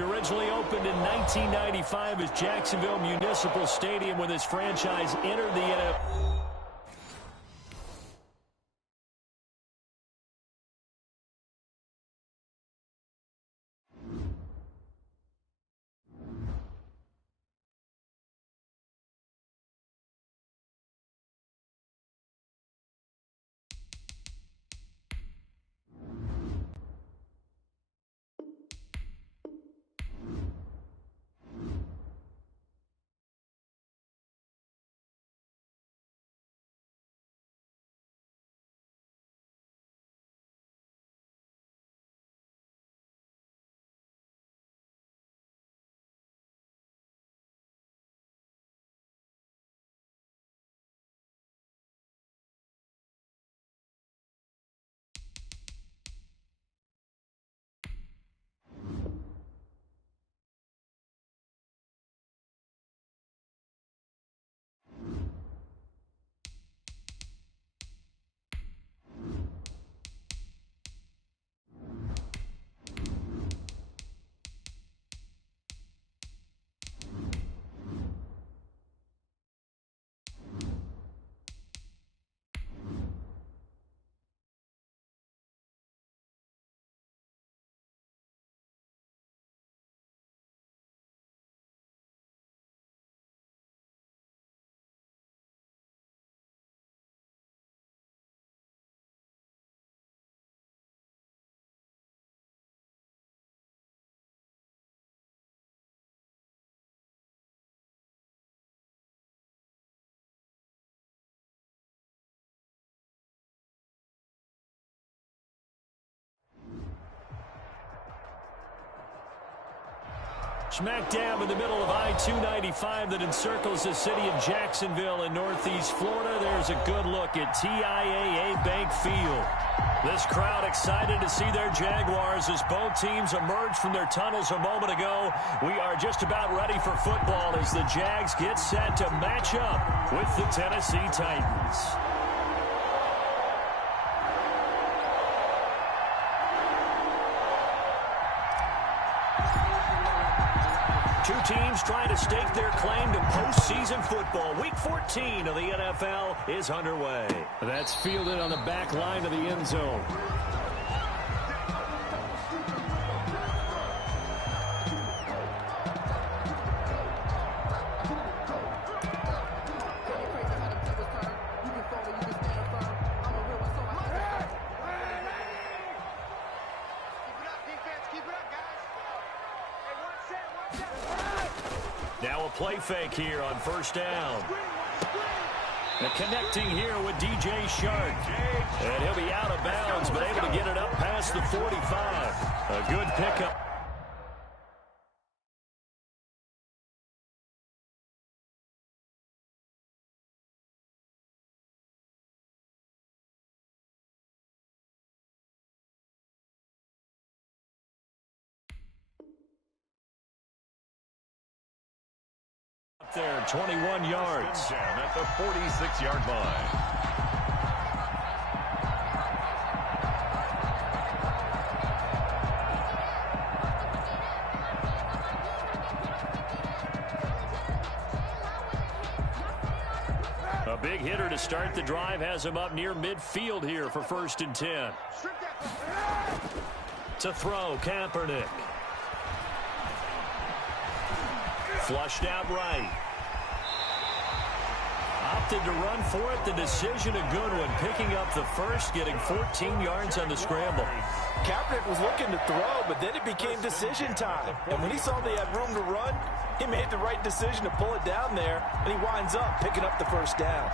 Originally opened in 1995 as Jacksonville Municipal Stadium when this franchise entered the NFL. Smack dab in the middle of I-295 that encircles the city of Jacksonville in northeast Florida. There's a good look at TIAA Bank Field. This crowd excited to see their Jaguars as both teams emerged from their tunnels a moment ago. We are just about ready for football as the Jags get set to match up with the Tennessee Titans. Two teams trying to stake their claim to postseason football. Week 14 of the NFL is underway. That's fielded on the back line of the end zone. Now a play fake here on first down. And connecting here with DJ Shark. And he'll be out of bounds, but able to get it up past the 45. A good pickup. There, 21 yards. Down at the 46-yard line. A big hitter to start the drive has him up near midfield here for 1st and 10. To throw, Kaepernick. Flushed out right. Opted to run for it. The decision a good one. Picking up the first, getting 14 yards on the scramble. Kaepernick was looking to throw, but then it became decision time. And when he saw they had room to run, he made the right decision to pull it down there, and he winds up picking up the first down.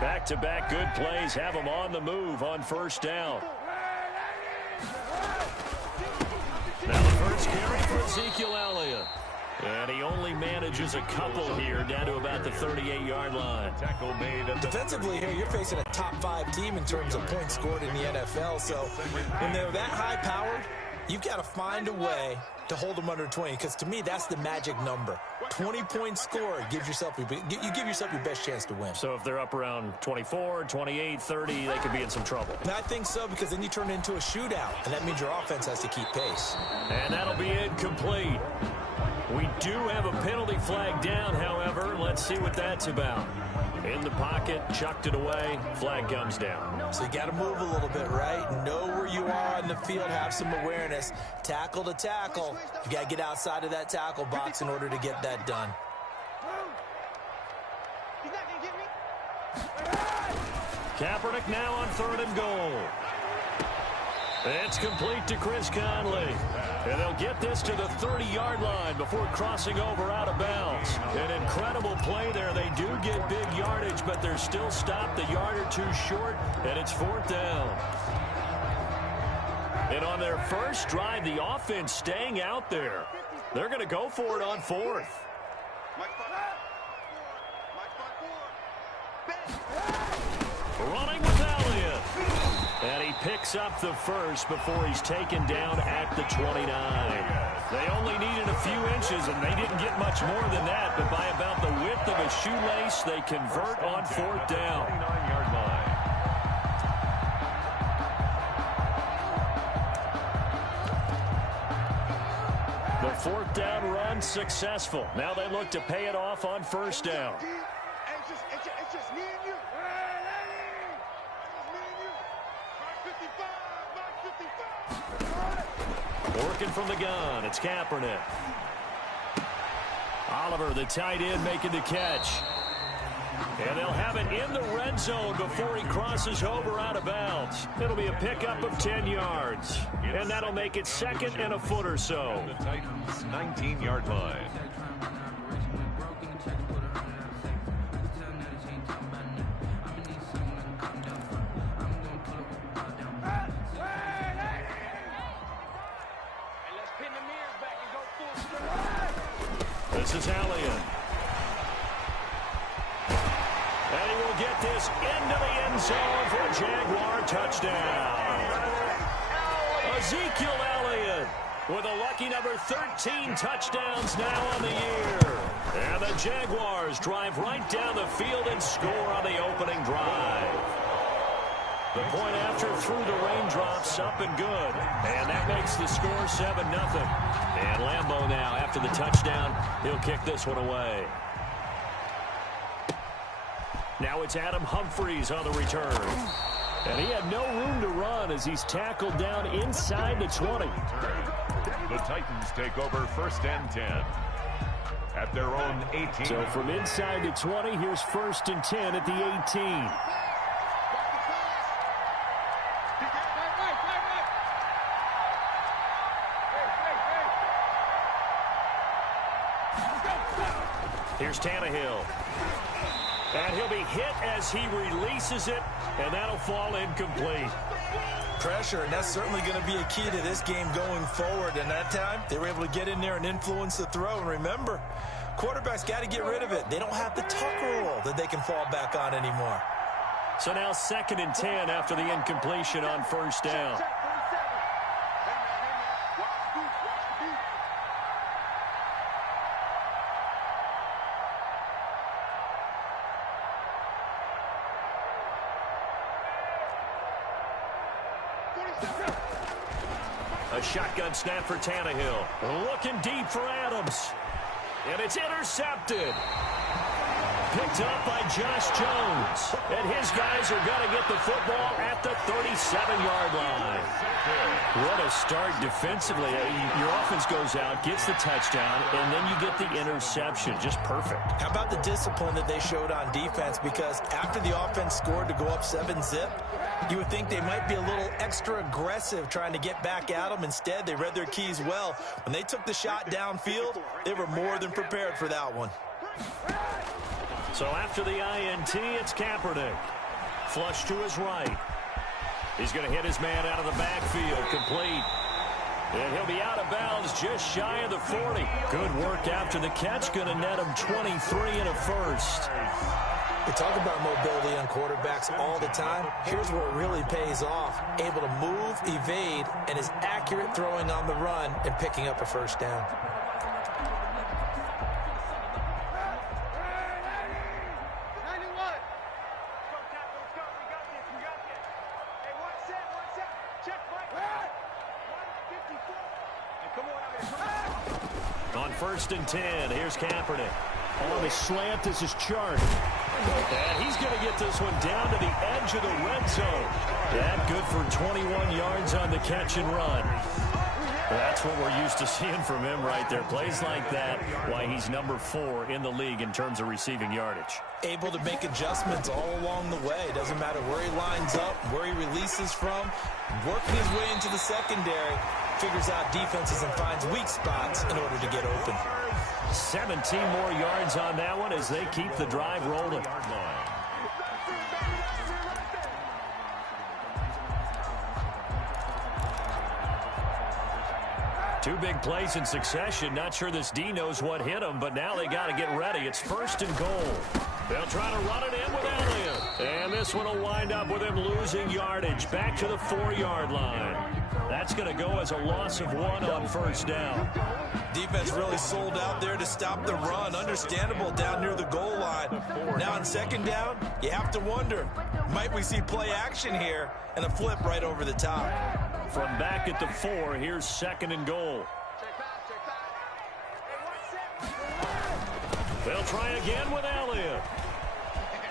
Back-to-back good plays have him on the move on first down. Now the first carry for Ezekiel Elliott. And he only manages a couple here down to about the 38-yard line. Tackle made. Defensively here, you're facing a top 5 team in terms of points scored in the NFL. So when they're that high-powered, You've got to find a way to hold them under 20, because to me, that's the magic number. 20-point score, you give yourself your best chance to win. So if they're up around 24, 28, 30, they could be in some trouble. And I think so, because then you turn it into a shootout, and that means your offense has to keep pace. And that'll be incomplete. We do have a penalty flag down, however. Let's see what that's about. In the pocket, chucked it away, flag comes down. So you got to move a little bit, right? Know where you are on the field, have some awareness. Tackle to tackle. You got to get outside of that tackle box in order to get that done. He's not going to get me. Kaepernick now on 3rd and goal. It's complete to Chris Conley. And they'll get this to the 30-yard line before crossing over out of bounds. An incredible play there. They do get big yardage, but they're still stopped a yard or two short, and it's 4th down. And on their first drive, the offense staying out there. They're going to go for it on 4th. Running with Elliott. And he picks up the first before he's taken down at the 29. They only needed a few inches, and they didn't get much more than that. But by about the width of a shoelace, they convert on 4th down. 29-yard line. The 4th down run successful. Now they look to pay it off on 1st down. It's just me and you. Working from the gun, it's Kaepernick. Oliver, the tight end, making the catch. And they'll have it in the red zone before he crosses over out of bounds. It'll be a pickup of 10 yards. And that'll make it 2nd and a foot or so. The Titans' 19-yard line. This is Elliott. And he will get this into the end zone for a Jaguar touchdown. Ezekiel Elliott with a lucky number 13 touchdowns now on the year. And the Jaguars drive right down the field and score on the opening drive. The point after through the raindrops, up and good. And that makes the score 7-0. And Lambeau now, after the touchdown, he'll kick this one away. Now it's Adam Humphries on the return. And he had no room to run as he's tackled down inside the 20. The Titans take over 1st and 10 at their own 18. So from inside the 20, here's 1st and 10 at the 18. Here's Tannehill. And he'll be hit as he releases it, and that'll fall incomplete. Pressure, and that's certainly going to be a key to this game going forward. And that time, they were able to get in there and influence the throw. And remember, quarterbacks got to get rid of it. They don't have the tuck rule that they can fall back on anymore. So now 2nd and 10 after the incompletion on 1st down. A shotgun snap for Tannehill. Looking deep for Adams. And it's intercepted. Picked up by Josh Jones. And his guys are going to get the football at the 37-yard line. What a start defensively. Your offense goes out, gets the touchdown, and then you get the interception. Just perfect. How about the discipline that they showed on defense? Because after the offense scored to go up 7-zip, you would think they might be a little extra aggressive trying to get back at them. Instead, they read their keys well. When they took the shot downfield, they were more than prepared for that one. So after the INT, it's Kaepernick. Flush to his right. He's going to hit his man out of the backfield. Complete. And he'll be out of bounds just shy of the 40. Good work after the catch. Going to net him 23 and a first. We talk about mobility on quarterbacks all the time. Here's where it really pays off. Able to move, evade, and is accurate throwing on the run and picking up a first down. On 1st and 10, here's Kaepernick. On the slant, this is Chark. And he's going to get this one down to the edge of the red zone. That good for 21 yards on the catch and run. That's what we're used to seeing from him right there. Plays like that, why he's number 4 in the league in terms of receiving yardage. Able to make adjustments all along the way. Doesn't matter where he lines up, where he releases from. Working his way into the secondary. Figures out defenses and finds weak spots in order to get open. 17 more yards on that one as they keep the drive rolling. Two big plays in succession. Not sure this D knows what hit him, but now they got to get ready. It's 1st and goal. They'll try to run it in with Elliott. And this one will wind up with him losing yardage back to the 4-yard line. That's going to go as a loss of 1 on 1st down. Defense really sold out there to stop the run. Understandable down near the goal line. Now on 2nd down, you have to wonder, might we see play action here and a flip right over the top? From back at the 4, here's 2nd and goal. They'll try again with Elliott.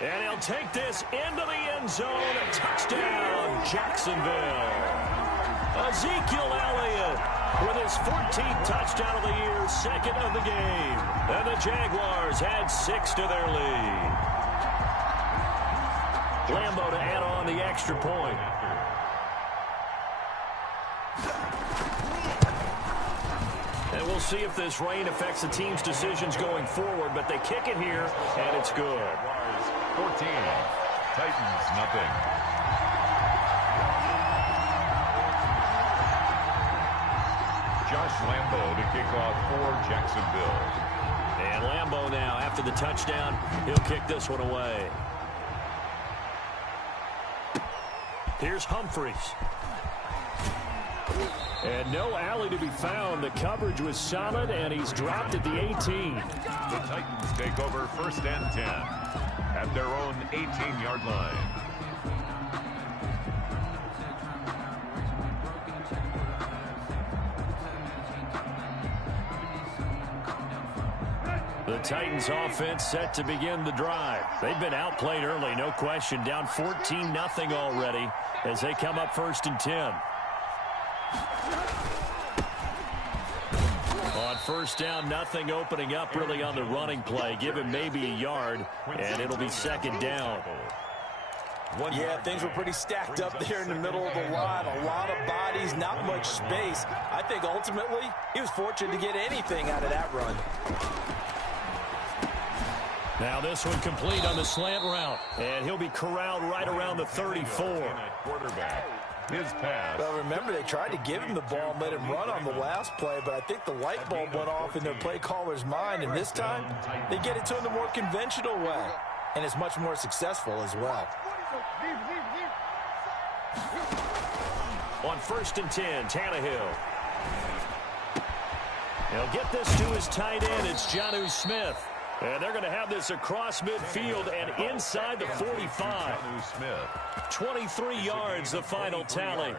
And he'll take this into the end zone. A touchdown, Jacksonville. Ezekiel Elliott with his 14th touchdown of the year, 2nd of the game. And the Jaguars add 6 to their lead. Lambeau to add on the extra point. And we'll see if this rain affects the team's decisions going forward, but they kick it here, and it's good. 14, Titans nothing. Josh Lambeau to kick off for Jacksonville. And Lambeau now, after the touchdown, he'll kick this one away. Here's Humphries. And no alley to be found. The coverage was solid, and he's dropped at the 18. The Titans take over 1st and 10 at their own 18-yard line. The Titans offense set to begin the drive. They've been outplayed early, no question. Down 14-0 already as they come up 1st and 10. On 1st down, nothing opening up really on the running play. Give him maybe a yard, and it'll be 2nd down. Yeah, things were pretty stacked up there in the middle of the line. A lot of bodies, not much space. I think ultimately he was fortunate to get anything out of that run. Now this one complete on the slant route, and he'll be corralled right around the 34. Quarterback. His pass. Well, remember, they tried to give him the ball and let him run on the last play, but I think the light bulb went off in their play caller's mind, and this time they get it to him the more conventional way, and it's much more successful as well. On 1st and 10, Tannehill. He'll get this to his tight end. It's Jonnu Smith. And they're going to have this across midfield and inside the 45. 23 yards, the final tally.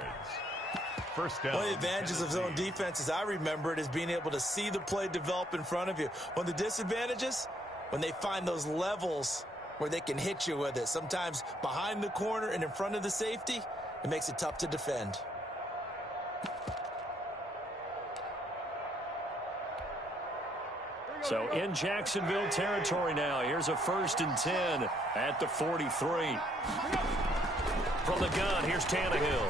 1st down. One of the advantages of zone defense, as I remember it, is being able to see the play develop in front of you. One of the disadvantages, when they find those levels where they can hit you with it. Sometimes behind the corner and in front of the safety, it makes it tough to defend. So in Jacksonville territory now. Here's a 1st and 10 at the 43. From the gun, here's Tannehill.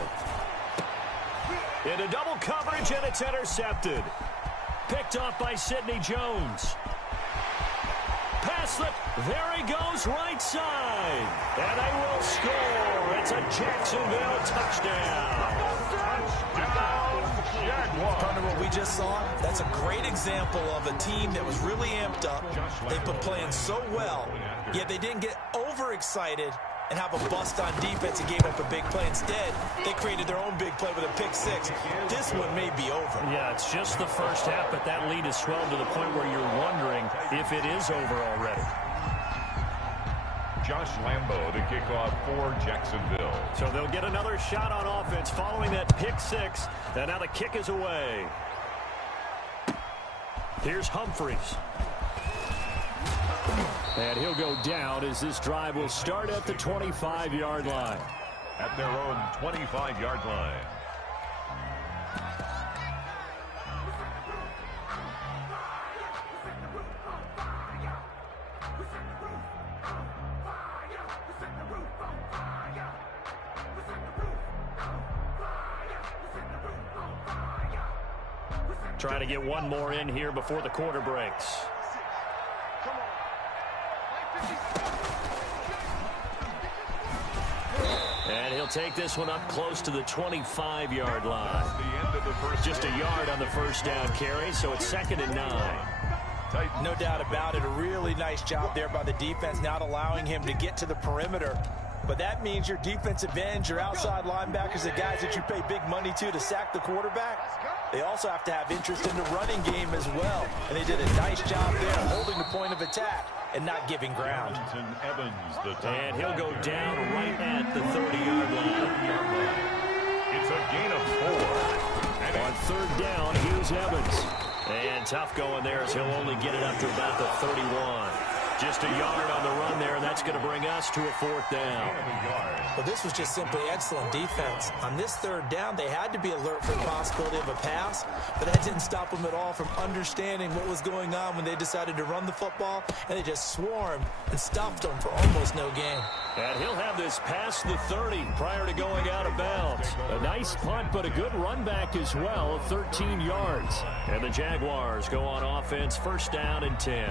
Into double coverage, and it's intercepted. Picked off by Sidney Jones. Pass There he goes, right side. And they will score. It's a Jacksonville touchdown. Partner, what we just saw, that's a great example of a team that was really amped up. They've been playing so well, yet they didn't get overexcited and have a bust on defense and gave up a big play. Instead, they created their own big play with a pick-6. This one may be over. Yeah, it's just the first half, but that lead has swelled to the point where you're wondering if it is over already. Josh Lambo to kick off for Jacksonville. So they'll get another shot on offense following that pick-6, and now the kick is away. Here's Humphries. And he'll go down as this drive will start at the 25-yard line. At their own 25-yard line. Trying to get one more in here before the quarter breaks. And he'll take this one up close to the 25-yard line. Just a yard on the first down carry, so it's 2nd and 9. No doubt about it. A really nice job there by the defense, not allowing him to get to the perimeter. But that means your defensive ends, your outside linebackers, the guys that you pay big money to sack the quarterback, they also have to have interest in the running game as well. And they did a nice job there holding the point of attack and not giving ground. And he'll go down right at the 30-yard line. It's a gain of 4. On 3rd down, here's Evans. And tough going there as he'll only get it up to about the 31. Just a yard on the run there, and that's going to bring us to a 4th down. Well, this was just simply excellent defense. On this 3rd down, they had to be alert for the possibility of a pass, but that didn't stop them at all from understanding what was going on when they decided to run the football, and they just swarmed and stopped them for almost no gain. And he'll have this past the 30 prior to going out of bounds. A nice punt, but a good run back as well, 13 yards. And the Jaguars go on offense, 1st down and 10.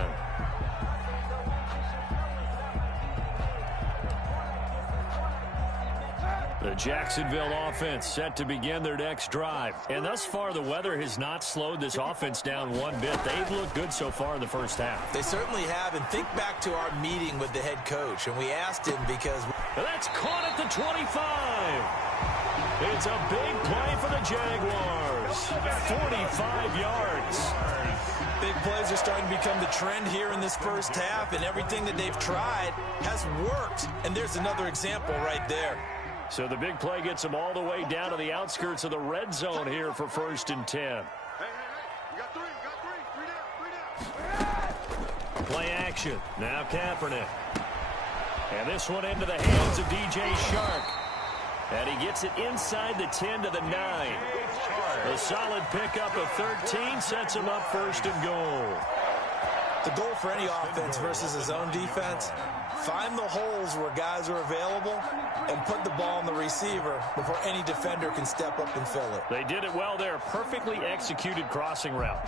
The Jacksonville offense set to begin their next drive. And thus far, the weather has not slowed this offense down one bit. They've looked good so far in the first half. They certainly have. And think back to our meeting with the head coach. And we asked him because... And that's caught at the 25. It's a big play for the Jaguars. 45 yards. Big plays are starting to become the trend here in this first half. And everything that they've tried has worked. And there's another example right there. So the big play gets them all the way down to the outskirts of the red zone here for 1st and 10. Hey, you got three down. Play action. Now Kaepernick. And this one into the hands of DJ Shark. And he gets it inside the 10 to the 9. A solid pickup of 13 sets him up 1st and goal. The goal for any offense versus his own defense, find the holes where guys are available and put the ball on the receiver before any defender can step up and fill it. They did it well there. Perfectly executed crossing route.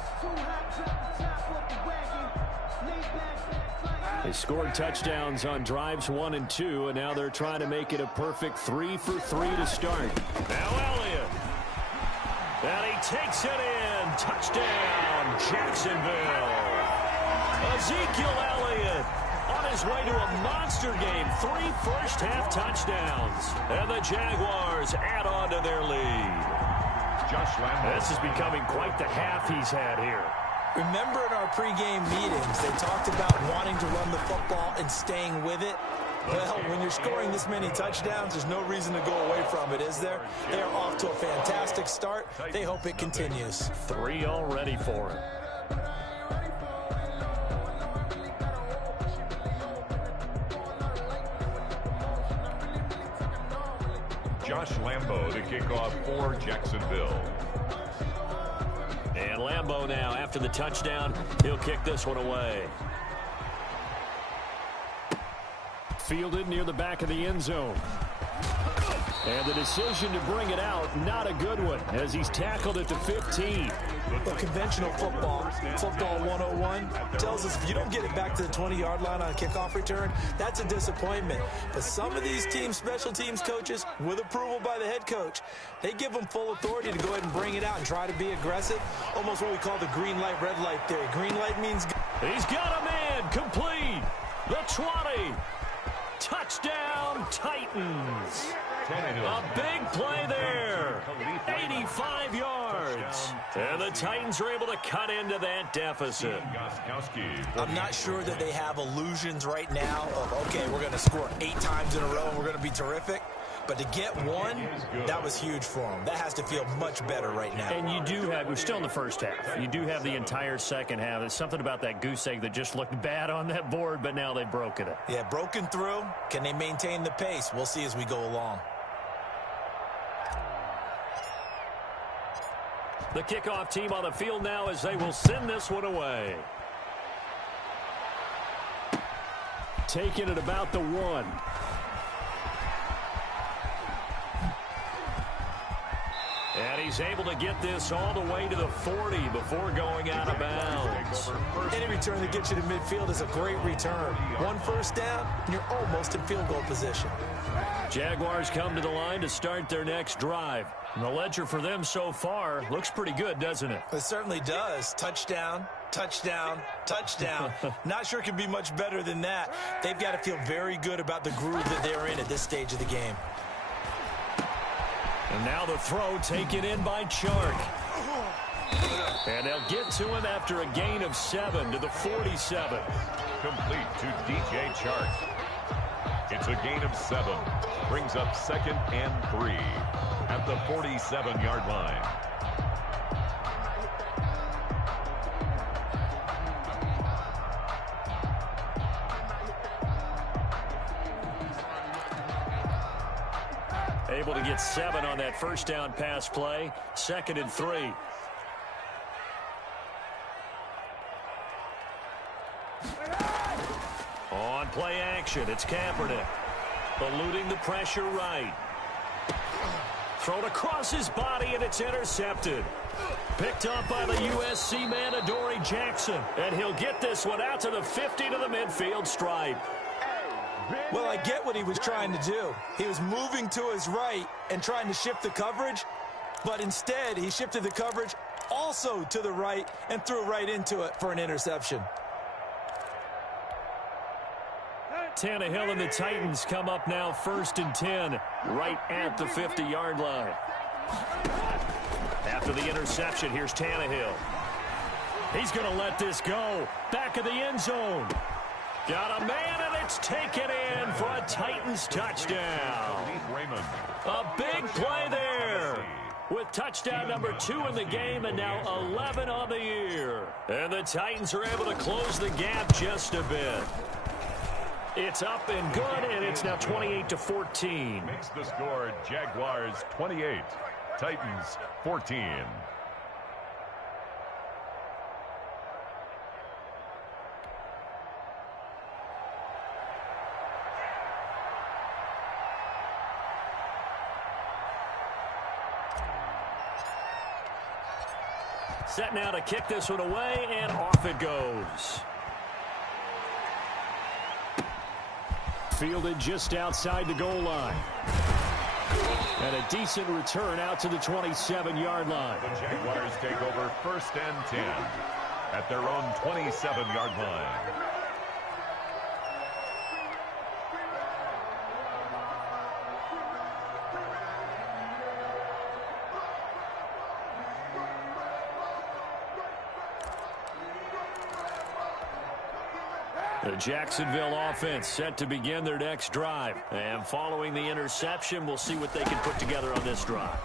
They scored touchdowns on drives 1 and 2, and now they're trying to make it a perfect 3 for 3 to start. Now Elliott. And he takes it in. Touchdown, Jacksonville. Ezekiel Elliott on his way to a monster game. 3 first-half touchdowns. And the Jaguars add on to their lead. Josh Lambo. This is becoming quite the half he's had here. Remember in our pregame meetings, they talked about wanting to run the football and staying with it. Well, when you're scoring this many touchdowns, there's no reason to go away from it, is there? They are off to a fantastic start. They hope it continues. 3 already for him. Josh Lambo to kick off for Jacksonville. And Lambo now, after the touchdown, he'll kick this one away. Fielded near the back of the end zone. And the decision to bring it out, not a good one, as he's tackled at the 15. Well, conventional football 101, tells us if you don't get it back to the 20-yard line on a kickoff return, that's a disappointment. But some of these special teams coaches, with approval by the head coach, they give them full authority to go ahead and bring it out and try to be aggressive, almost what we call the green light, red light theory. Green light means go. He's got a man complete. The 20. Touchdown, Titans. A big play there. 85 yards. And the Titans are able to cut into that deficit. I'm not sure that they have illusions right now of, okay, we're going to score 8 times in a row and we're going to be terrific. But to get one, that was huge for them. That has to feel much better right now. And you do have, we're still in the first half. You do have the entire second half. There's something about that goose egg that just looked bad on that board, but now they've broken it. Yeah, broken through. Can they maintain the pace? We'll see as we go along. The kickoff team on the field now as they will send this one away. Taking it about the 1. And he's able to get this all the way to the 40 before going out of bounds. Any return that gets you to midfield is a great return. 1 first down, and you're almost in field goal position. Jaguars come to the line to start their next drive. And the ledger for them so far looks pretty good, doesn't it? It certainly does. Touchdown, touchdown, touchdown. Not sure it can be much better than that. They've got to feel very good about the groove that they're in at this stage of the game. And now the throw taken in by Chark. And they'll get to him after a gain of 7 to the 47. Complete to DJ Chark. It's a gain of 7. Brings up 2nd and 3 at the 47-yard line. Able to get 7 on that first down pass play. 2nd and 3. On play action, it's Kaepernick. Eluding the pressure right. Thrown across his body, and it's intercepted. Picked up by the USC man, Adoree Jackson. And he'll get this one out to the 50 to the midfield stripe. Well, I get what he was trying to do. He was moving to his right and trying to shift the coverage, but instead he shifted the coverage also to the right and threw right into it for an interception. Tannehill and the Titans come up now 1st and 10, right at the 50-yard line. After the interception, here's Tannehill. He's going to let this go. Back of the end zone. Got a man, and it's taken in for a Titans touchdown. A big play there. With touchdown number 2 in the game and now 11 on the year. And the Titans are able to close the gap just a bit. It's up and good, and it's now 28-14. Makes the score Jaguars 28, Titans 14. Set now to kick this one away, and off it goes. Fielded just outside the goal line. And a decent return out to the 27-yard line. The Jaguars take over 1st and 10 at their own 27-yard line. The Jacksonville offense set to begin their next drive. And following the interception, we'll see what they can put together on this drive.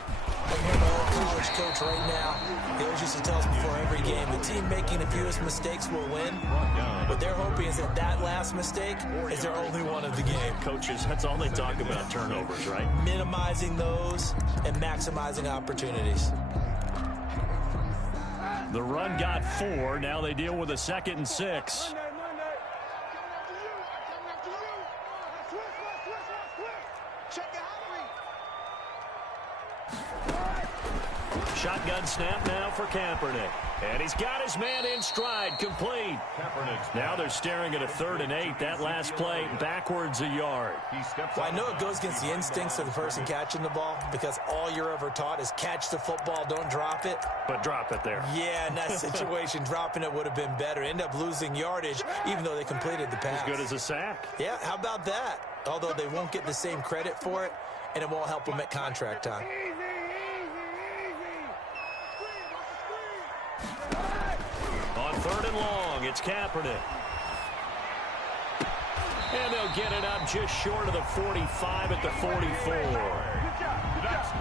I'm a college coach right now. He always used to tell us before every game, the team making the fewest mistakes will win. What they're hoping is that that last mistake is their only one of the game. Coaches, that's all they talk about, turnovers, right? Minimizing those and maximizing opportunities. The run got 4. Now they deal with a 2nd and 6. Shotgun snap now for Kaepernick. And he's got his man in stride, complete. Now they're staring at a 3rd and 8. That last play, backwards a yard. Well, I know it goes against the instincts of the person catching the ball because all you're ever taught is catch the football, don't drop it. But drop it there. Yeah, in that situation, dropping it would have been better. End up losing yardage, even though they completed the pass. As good as a sack. Yeah, how about that? Although they won't get the same credit for it, and it won't help them at contract time. On 3rd and long, it's Kaepernick. And they'll get it up just short of the 45 at the 44.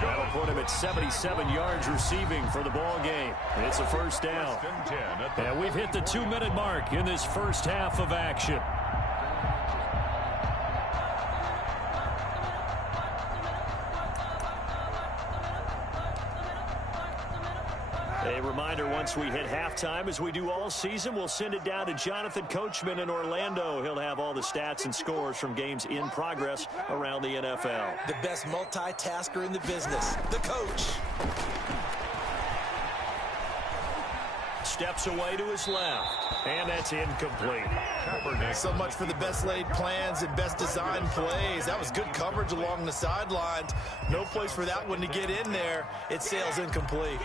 That'll put him at 77 yards receiving for the ball game. It's a first down. And we've hit the 2-minute mark in this first half of action. A reminder, once we hit halftime, as we do all season, we'll send it down to Jonathan Coachman in Orlando. He'll have all the stats and scores from games in progress around the NFL. The best multitasker in the business, the coach. Steps away to his left, and that's incomplete. So much for the best laid plans and best designed plays. That was good coverage along the sidelines. No place for that one to get in there. It sails incomplete.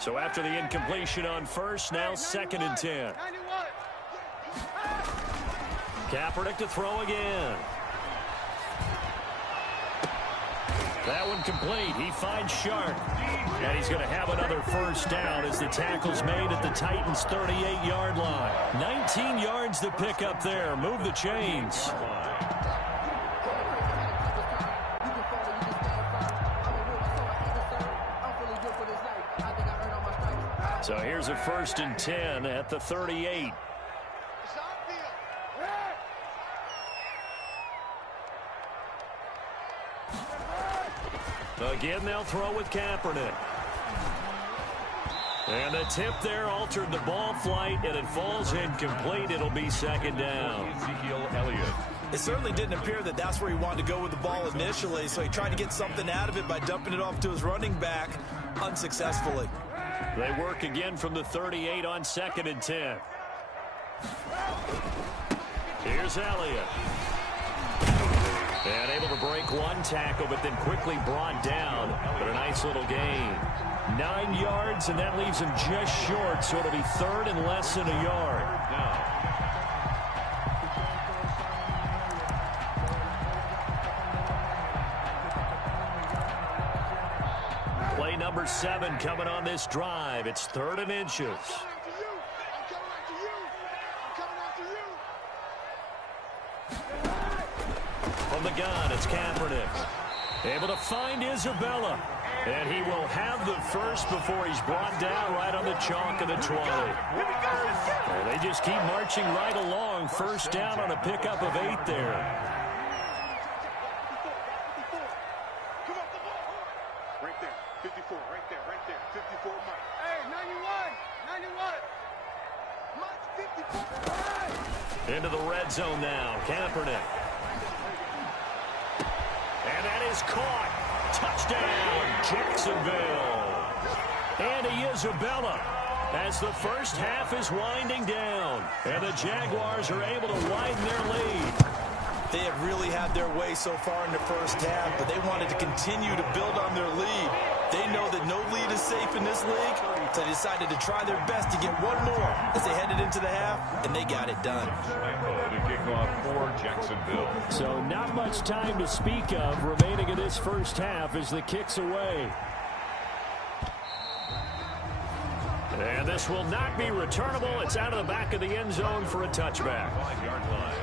So after the incompletion on first, now 2nd and 10. Kaepernick to throw again. That one complete. He finds Sharp. And he's going to have another first down as the tackle's made at the Titans' 38-yard line. 19 yards to pick up there. Move the chains. So here's a 1st and 10 at the 38. Again, they'll throw with Kaepernick. And the tip there altered the ball flight, and it falls incomplete. It'll be 2nd down. Ezekiel Elliott. It certainly didn't appear that that's where he wanted to go with the ball initially, so he tried to get something out of it by dumping it off to his running back unsuccessfully. They work again from the 38 on 2nd and 10. Here's Elliott. And able to break one tackle, but then quickly brought down. But a nice little gain. 9 yards, and that leaves him just short, so it'll be 3rd and less than a yard. Play number 7 coming on this drive. It's 3rd and inches. From the gun, it's Kaepernick. Able to find Isabella. And he will have the first before he's brought down right on the chalk of the 20. And they just keep marching right along. First down on a pickup of 8 there. Right there, 54, right there, 54, Mike. Hey, 91, Mike, 54. Into the red zone now, Kaepernick. And that is caught. Touchdown, Jacksonville. Andy Isabella as the first half is winding down. And the Jaguars are able to widen their lead. They have really had their way so far in the first half, but they wanted to continue to build on their lead. They know that no lead is safe in this league, so they decided to try their best to get one more as they headed into the half, and they got it done. To kick off for Jacksonville. So not much time to speak of remaining in this first half as the kick's away. And this will not be returnable. It's out of the back of the end zone for a touchback. 5-yard line.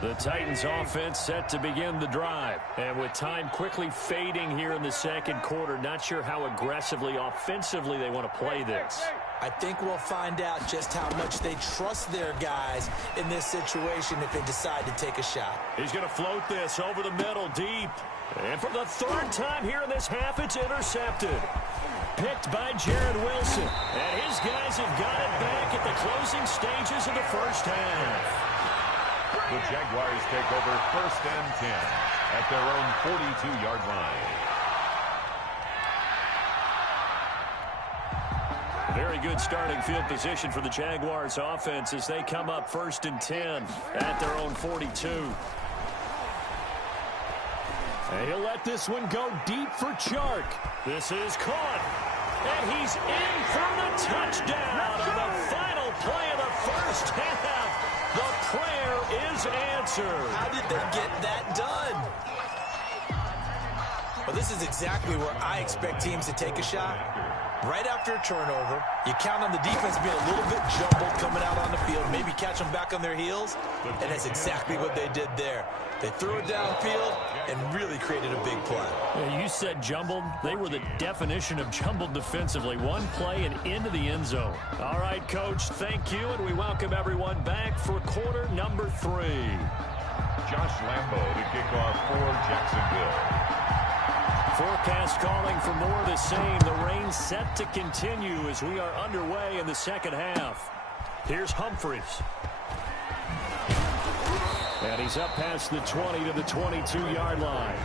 The Titans offense set to begin the drive. And with time quickly fading here in the second quarter, not sure how aggressively, offensively they want to play this. I think we'll find out just how much they trust their guys in this situation if they decide to take a shot. He's going to float this over the middle deep. And for the 3rd time here in this half, it's intercepted. Picked by Jared Wilson. And his guys have got it back at the closing stages of the first half. The Jaguars take over 1st and 10 at their own 42-yard line. Very good starting field position for the Jaguars offense as they come up 1st and 10 at their own 42. He'll let this one go deep for Chark. This is caught. And he's in for the touchdown on the final play of the first half. The prayer is answered. How did they get that done? Well, this is exactly where I expect teams to take a shot. Right after a turnover, you count on the defense being a little bit jumbled coming out on the field, maybe catch them back on their heels, and that's exactly what they did there. They threw it downfield and really created a big play. Yeah, you said jumbled. They were the definition of jumbled defensively. One play and into the end zone. All right, Coach, thank you, and we welcome everyone back for quarter number 3. Josh Lambo to kick off for Jacksonville. Forecast calling for more of the same. The rain set to continue as we are underway in the second half. Here's Humphries. And he's up past the 20 to the 22-yard line.